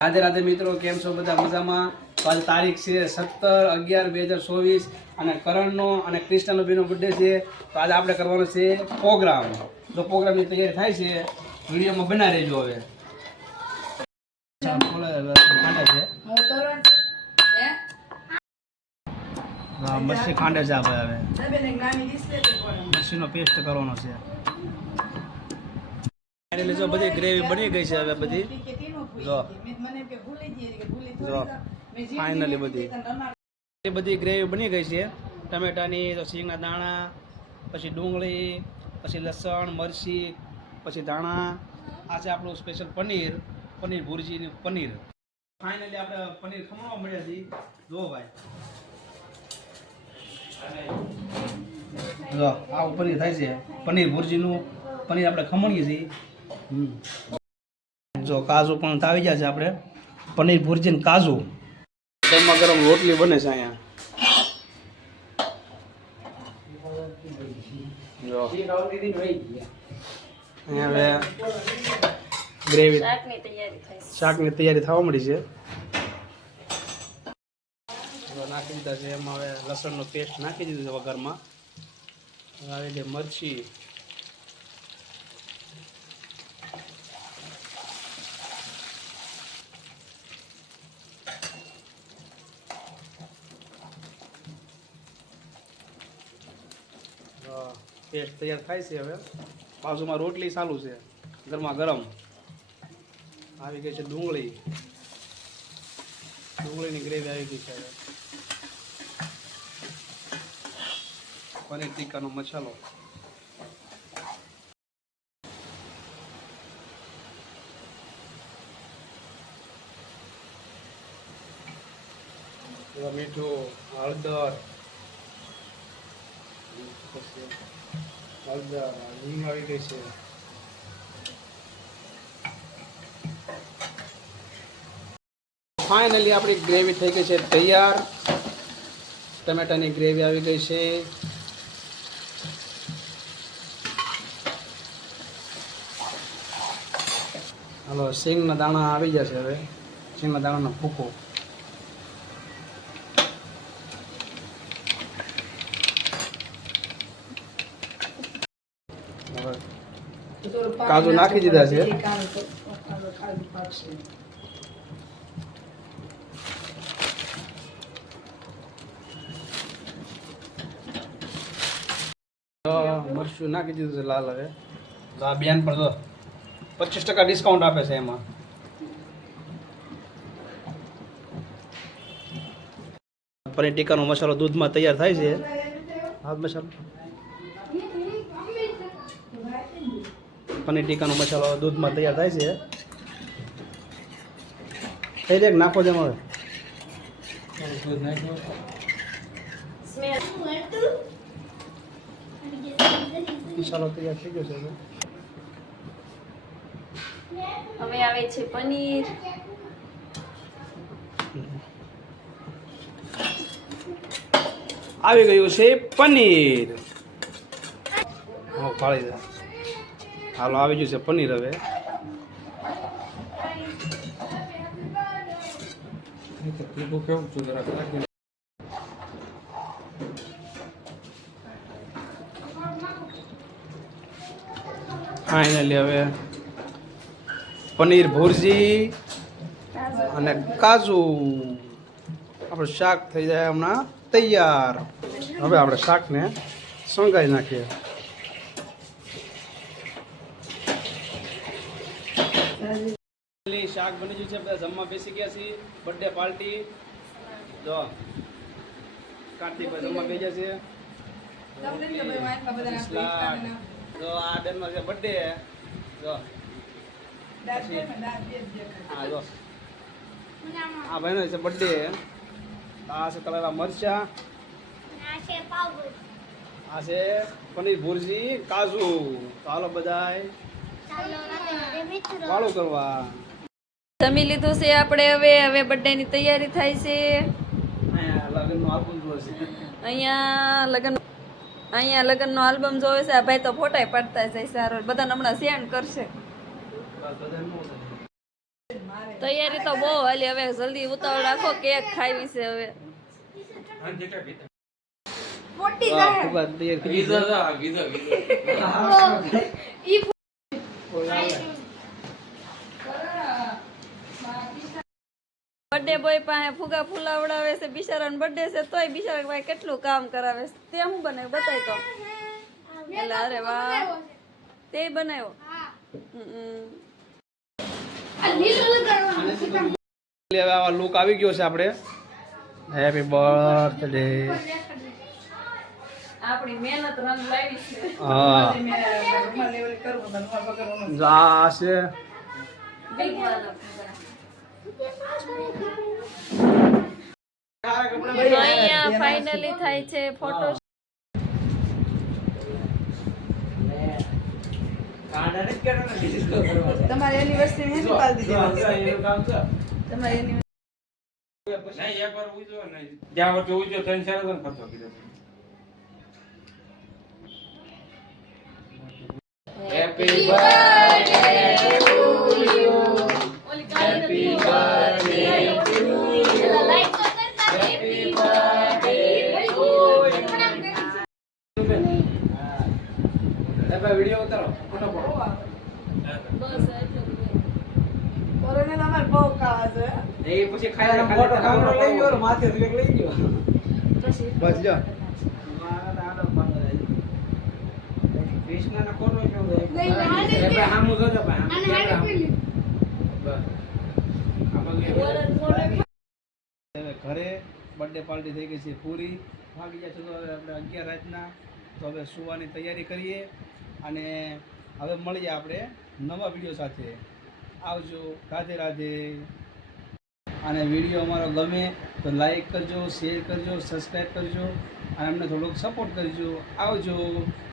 રાધે રાધે મિત્રો, કેમ છો બધા? મજામાં? તો આજે તારીખ છે 17/11/2024 અને કરણનો અને ક્રિષ્નાનો બેનો બર્થડે છે. તો આજે આપણે કરવાનો છે પ્રોગ્રામ. તો પ્રોગ્રામની તૈયારી થાય છે, વિડીયોમાં બના રહેજો. હવે મરચી ખાંડે છે આપણે. હવે મરચીનો પેસ્ટ કરવાનો છે. જો બધી ગ્રેવી બની ગઈ છે. હવે બધી જો ફાઇનલી બધી ગ્રેવી બની ગઈ છે. ટમેટાની, તો સિંગના દાણા, પછી ડુંગળી, પછી લસણ, મરચી, પછી દાણા. આ છે આપણું સ્પેશિયલ પનીર ભુરજીનું પનીર. ફાઇનલી આપણે પનીર ખમણવા મળ્યા છીએ. જો ભાઈ, જો આવું પનીર થાય છે. પનીર ભુરજીનું પનીર આપણે ખમણીએ છીએ. જો કાજુ પણ આવી જાય છે. આપણે પનીર ભુરજી ને કાજુ, ગરમા ગરમ રોટલી બને છે અહીંયા. જો અહીંયા હવે ગ્રેવી શાકની તૈયારી થવા મળી છે. નાખી દીધા છે એમાં. હવે લસણનો પેસ્ટ નાખી દીધું છે વઘારમાં. આવી ગઈ મરચી, પેસ્ટ તૈયાર થાય છે. હવે બાજુમાં રોટલી ચાલુ છે ગરમા ગરમ. આવી ગઈ છે ડુંગળીની ગ્રેવી આવી ગઈ છે. પનીર ટીક્કાનો મસાલો, મીઠું, હળદર, હિંગ આવી ગઈ છે. ફાઇનલી આપણી ગ્રેવી થઈ ગઈ છે તૈયાર. ટમેટાની ગ્રેવી આવી ગઈ છે. હાલો, સિંગના દાણા આવી જશે. હવે સિંગના દાણાનો ભૂકો. કાજુ નાખી દીધા છે. મરચું નાખી દીધું છે લાલ. હવે આ બેન પણ 25% ડિસ્કાઉન્ટ આપે છે એમાં. પનીર ટીક્કાનો મસાલો દૂધમાં તૈયાર થાય છે. હાથ મસાલો પનીર ટીક્કાનો મસાલો દૂધમાં તૈયાર થાય છે. થઈ જાય નાખો જેમ. હવે મસાલો તૈયાર થઈ ગયો છે. હવે આવે છે પનીર. આવી ગયું છે પનીર. ફાળી દે. હાલો, આવી ગયું છે પનીર. હવે ફાઇનલી હવે પનીર ભુરજી અને કાજુ આપણું શાક થઈ જાય હમણાં તૈયાર. હવે આપણે શાકને શણગારી નાખીએ. શાક બની ગયું છે. બધા જમવા બેસી ગયા છીએ. Birthday party. જો કાર્તિકભાઈ જમવા બેસી ગયા છે. જો આ બેનનો છે બર્થડે. જો હા, જો આ ભાઈનો છે બર્થડે. આ છે તળેલા મરચા, આ છે પનીર ભુરજી કાજુ. તો હાલો બધાય વાળું કરવા. જમી લીધું છે આપણે. હવે બર્થડે ની તૈયારી થાય છે. અહીંયા લગ્નનો આલ્બમ જોવે છે. આ ભાઈ તો ફોટા પડતા જાય. સારો બધાને હમણાં સેન્ડ કરશે. તૈયારી તો બહુ હાલી, હવે જલ્દી ઉતાવળ રાખો, કેક ખાવી છે હવે. બર્થડે બોય પાસે ફુગા ફૂલાવડાવે છે, બિચારાનો બર્થડે છે તોય બિચારા ભાઈ કેટલું કામ કરાવે છે. તે હું બનાવ્યું બતાય તો. એટલે અરે વાહ, તે બનાવ્યો. હવે આવા લુક આવી ગયો છે આપણે. Happy birthday. આપણી મહેનત રંગ લાવી છે. હા આ છે બિગ વાલા ફુગા. અહીંયા ફાઇનલી થાય છે ફોટો. તમારી એનિવર્સરી ને પાલ દીધી તમારી નહીં એકવાર ઉજો ને જ્યાં વચ્ચે ઉજો 3-4 ખર્ચો કીધો. Happy birthday to you. Happy birthday to you. Like તો કરતા. Happy birthday to you. Video ઉતારો ફોટો પાડો. બસ એટલું જ. કોરોના તમારે બહુ કાવા છે એ પછી ખાઈ ફોટો કામરો લઈ ગયો ને માથે થી લઈ ગયો. બસ જો કૃષ્ણના ફોટો કેવો છે ભાઈ હામુ જોજો ભાઈ હવે ઘરે બર્થડે પાર્ટી થઈ ગઈ છે પૂરી. વાગી ગયા છે તો હવે આપણે 11 રાતના. તો હવે સુવાની તૈયારી કરીએ અને હવે મળીએ આપણે નવા વિડીયો સાથે. આવજો. રાધે રાધે. અને વિડીયો અમારો ગમે તો લાઈક કરજો, શેર કરજો, સબસ્ક્રાઈબ કરજો અને અમને થોડોક સપોર્ટ કરજો. આવજો.